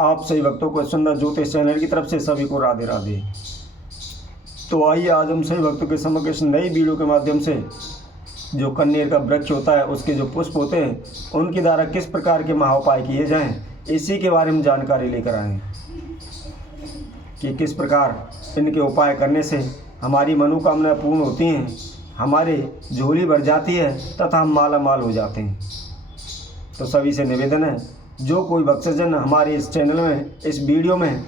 आप सभी भक्तों को सुंदर ज्योतिष चैनल की तरफ से सभी को राधे राधे। तो आइए आज हम सभी भक्तों के समक्ष इस नई वीडियो के माध्यम से जो कन्नेर का वृक्ष होता है उसके जो पुष्प होते हैं उनके द्वारा किस प्रकार के महाउपाय किए जाएं, इसी के बारे में जानकारी लेकर आए कि किस प्रकार इनके उपाय करने से हमारी मनोकामना पूर्ण होती हैं, हमारे झोली भर जाती है तथा हम माला माल हो जाते हैं। तो सभी से निवेदन है, जो कोई भक्तजन हमारे इस चैनल में इस वीडियो में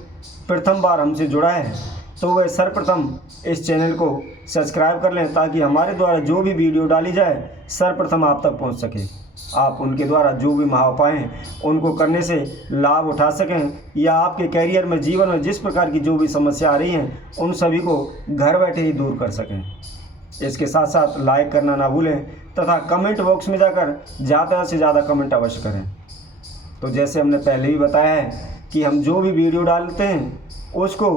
प्रथम बार हमसे जुड़ा है तो वह सर्वप्रथम इस चैनल को सब्सक्राइब कर लें, ताकि हमारे द्वारा जो भी वीडियो डाली जाए सर्वप्रथम आप तक पहुंच सके। आप उनके द्वारा जो भी महाउपाय हैं उनको करने से लाभ उठा सकें, या आपके कैरियर में, जीवन में जिस प्रकार की जो भी समस्या आ रही हैं उन सभी को घर बैठे ही दूर कर सकें। इसके साथ साथ लाइक करना ना भूलें तथा कमेंट बॉक्स में जाकर ज़्यादा से ज़्यादा कमेंट अवश्य करें। तो जैसे हमने पहले भी बताया है कि हम जो भी वीडियो डालते हैं उसको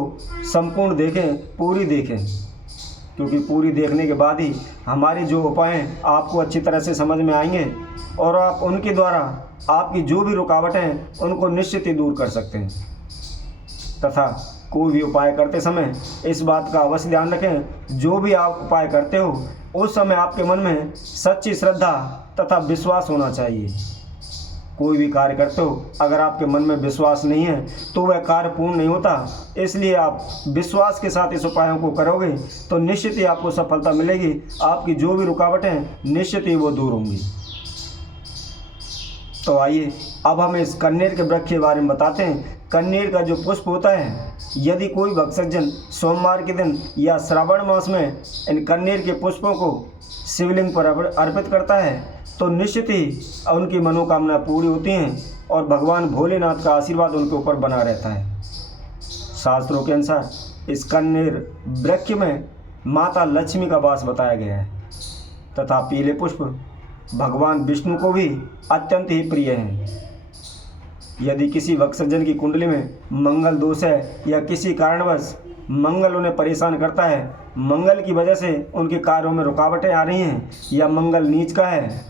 संपूर्ण देखें, पूरी देखें, क्योंकि पूरी देखने के बाद ही हमारे जो उपाय हैं आपको अच्छी तरह से समझ में आएंगे और आप उनके द्वारा आपकी जो भी रुकावटें हैं उनको निश्चित ही दूर कर सकते हैं। तथा कोई भी उपाय करते समय इस बात का अवश्य ध्यान रखें, जो भी आप उपाय करते हो उस समय आपके मन में सच्ची श्रद्धा तथा विश्वास होना चाहिए। कोई भी कार्य करते हो अगर आपके मन में विश्वास नहीं है तो वह कार्य पूर्ण नहीं होता। इसलिए आप विश्वास के साथ इस उपायों को करोगे तो निश्चित ही आपको सफलता मिलेगी, आपकी जो भी रुकावटें निश्चित ही वो दूर होंगी। तो आइए अब हम इस कन्नेर के वृक्ष के बारे में बताते हैं। कन्नेर का जो पुष्प होता है, यदि कोई भक्तजन सोमवार के दिन या श्रावण मास में इन कन्नेर के पुष्पों को शिवलिंग पर अर्पित करता है तो निश्चित ही उनकी मनोकामना पूरी होती हैं और भगवान भोलेनाथ का आशीर्वाद उनके ऊपर बना रहता है। शास्त्रों के अनुसार इस कन्नेर वृक्ष में माता लक्ष्मी का वास बताया गया है तथा पीले पुष्प भगवान विष्णु को भी अत्यंत ही प्रिय हैं। यदि किसी भक्तजन की कुंडली में मंगल दोष है या किसी कारणवश मंगल उन्हें परेशान करता है, मंगल की वजह से उनके कार्यों में रुकावटें आ रही हैं या मंगल नीच का है,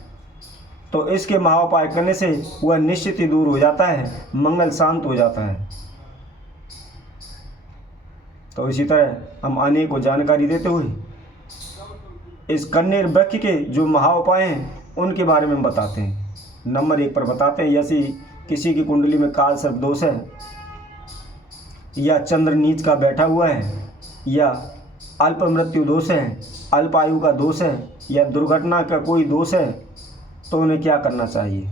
तो इसके महाउपाय करने से वह निश्चित ही दूर हो जाता है, मंगल शांत हो जाता है। तो इसी तरह हम अनेकों जानकारी देते हुए इस कन्नेर वृक्ष के जो महाउपाय हैं उनके बारे में बताते हैं। नंबर 1 पर बताते हैं, यदि किसी की कुंडली में काल सर्प दोष है या चंद्र नीच का बैठा हुआ है या अल्प मृत्यु दोष है, अल्प आयु का दोष है या दुर्घटना का कोई दोष है, तो उन्हें क्या करना चाहिए।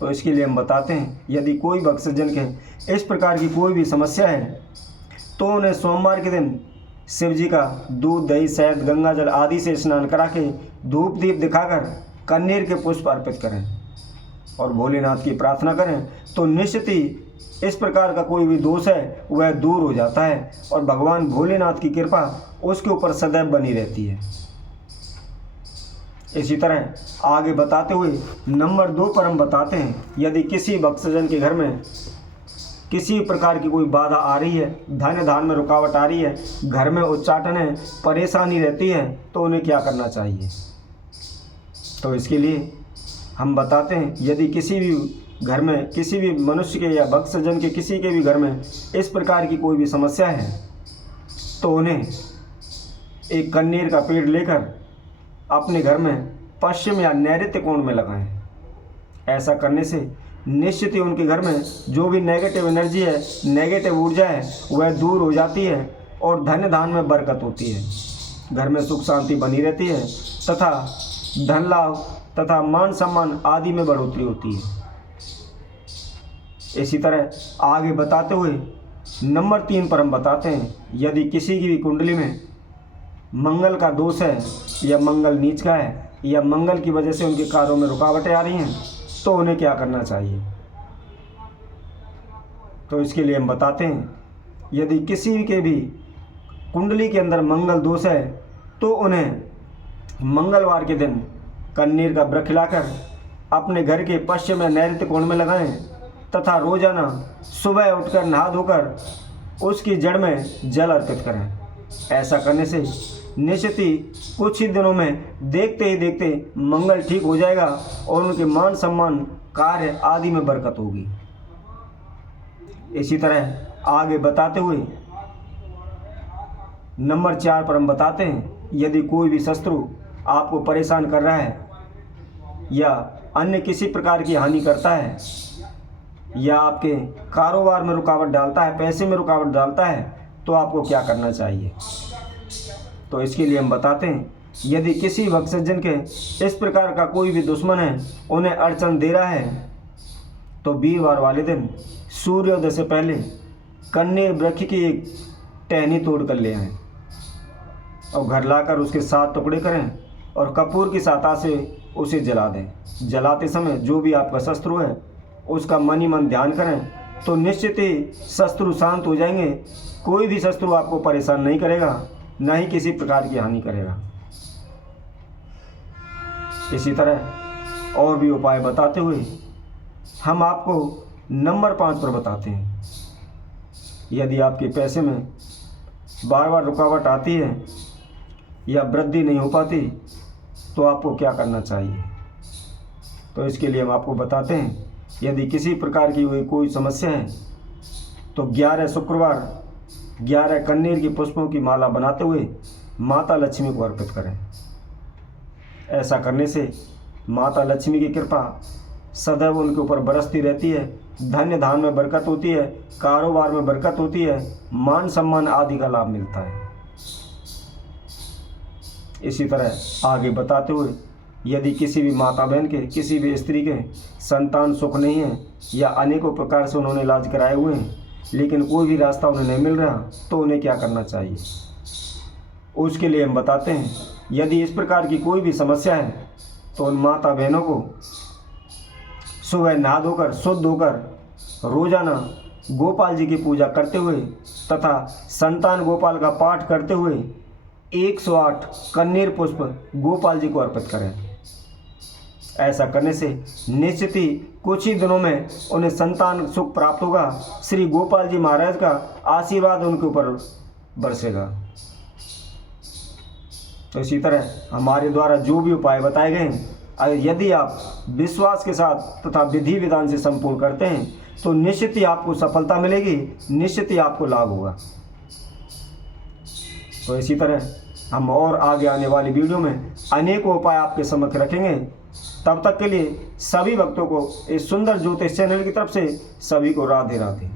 तो इसके लिए हम बताते हैं, यदि कोई भक्तजन के इस प्रकार की कोई भी समस्या है तो उन्हें सोमवार के दिन शिव जी का दूध, दही, शहद, गंगा जल आदि से स्नान करा के धूप दीप दिखाकर कन्नेर के पुष्प अर्पित करें और भोलेनाथ की प्रार्थना करें, तो निश्चित ही इस प्रकार का कोई भी दोष है वह दूर हो जाता है और भगवान भोलेनाथ की कृपा उसके ऊपर सदैव बनी रहती है। इसी तरह आगे बताते हुए नंबर 2 पर हम बताते हैं, यदि किसी भक्तजन के घर में किसी प्रकार की कोई बाधा आ रही है, धन धान में रुकावट आ रही है, घर में उच्चाटन है, परेशानी रहती है, तो उन्हें क्या करना चाहिए। तो इसके लिए हम बताते हैं, यदि किसी भी घर में, किसी भी मनुष्य के या भक्तजन के किसी के भी घर में इस प्रकार की कोई भी समस्या है तो उन्हें एक कन्नेर का पेड़ लेकर अपने घर में पश्चिम या नैऋत्य कोण में लगाएं। ऐसा करने से निश्चित ही उनके घर में जो भी नेगेटिव एनर्जी है, नेगेटिव ऊर्जा है, वह दूर हो जाती है और धन धान में बरकत होती है, घर में सुख शांति बनी रहती है तथा धन लाभ तथा मान सम्मान आदि में बढ़ोतरी होती है। इसी तरह आगे बताते हुए नंबर 3 पर हम बताते हैं, यदि किसी की भी कुंडली में मंगल का दोष है या मंगल नीच का है या मंगल की वजह से उनके कार्यों में रुकावटें आ रही हैं तो उन्हें क्या करना चाहिए। तो इसके लिए हम बताते हैं, यदि किसी के भी कुंडली के अंदर मंगल दोष है तो उन्हें मंगलवार के दिन कन्नेर का वृक्ष लाकर अपने घर के पश्चिम या नैऋत्य कोण में लगाएं तथा रोजाना सुबह उठकर नहा धोकर उसकी जड़ में जल अर्पित करें। ऐसा करने से निश्चित ही कुछ ही दिनों में देखते ही देखते मंगल ठीक हो जाएगा और उनके मान सम्मान, कार्य आदि में बरकत होगी। इसी तरह आगे बताते हुए नंबर 4 पर हम बताते हैं, यदि कोई भी शत्रु आपको परेशान कर रहा है या अन्य किसी प्रकार की हानि करता है या आपके कारोबार में रुकावट डालता है, पैसे में रुकावट डालता है, तो आपको क्या करना चाहिए। तो इसके लिए हम बताते हैं, यदि किसी भक्त सज्जन के इस प्रकार का कोई भी दुश्मन है, उन्हें अड़चन दे रहा है, तो वीरवार वाले दिन सूर्योदय से पहले कन्ने वृक्ष की एक टहनी तोड़ कर ले आएँ और घर लाकर उसके 7 टुकड़े करें और कपूर की सहायता से उसे जला दें। जलाते समय जो भी आपका शत्रु है उसका मन ही मन ध्यान करें, तो निश्चित ही शत्रु शांत हो जाएंगे। कोई भी शत्रु आपको परेशान नहीं करेगा, न ही किसी प्रकार की हानि करेगा। इसी तरह और भी उपाय बताते हुए हम आपको नंबर 5 पर बताते हैं, यदि आपके पैसे में बार बार रुकावट आती है या वृद्धि नहीं हो पाती, तो आपको क्या करना चाहिए। तो इसके लिए हम आपको बताते हैं, यदि किसी प्रकार की कोई समस्या है तो 11 शुक्रवार 11 कन्नेर की पुष्पों की माला बनाते हुए माता लक्ष्मी को अर्पित करें। ऐसा करने से माता लक्ष्मी की कृपा सदैव उनके ऊपर बरसती रहती है। धन्य धान में बरकत होती है, कारोबार में बरकत होती है, मान सम्मान आदि का लाभ मिलता है। इसी तरह आगे बताते हुए, यदि किसी भी माता बहन के, किसी भी स्त्री के संतान सुख नहीं है या अनेकों प्रकार से उन्होंने इलाज कराए हुए हैं लेकिन कोई भी रास्ता उन्हें नहीं मिल रहा, तो उन्हें क्या करना चाहिए। उसके लिए हम बताते हैं, यदि इस प्रकार की कोई भी समस्या है तो उन माता बहनों को सुबह नहा धोकर शुद्ध होकर रोजाना गोपाल जी की पूजा करते हुए तथा संतान गोपाल का पाठ करते हुए 108 कन्नेर पुष्प गोपाल जी को अर्पित करें। ऐसा करने से निश्चित ही कुछ ही दिनों में उन्हें संतान सुख प्राप्त होगा। श्री गोपाल जी महाराज का आशीर्वाद उनके ऊपर बरसेगा। तो इसी तरह हमारे द्वारा जो भी उपाय बताए गए हैं, यदि आप विश्वास के साथ तथा विधि विधान से संपूर्ण करते हैं तो निश्चित ही आपको सफलता मिलेगी, निश्चित ही आपको लाभ होगा। तो इसी तरह हम और आगे आने वाली वीडियो में अनेकों उपाय आपके समक्ष रखेंगे। तब तक के लिए सभी भक्तों को इस सुंदर ज्योतिष चैनल की तरफ से सभी को राधे राधे।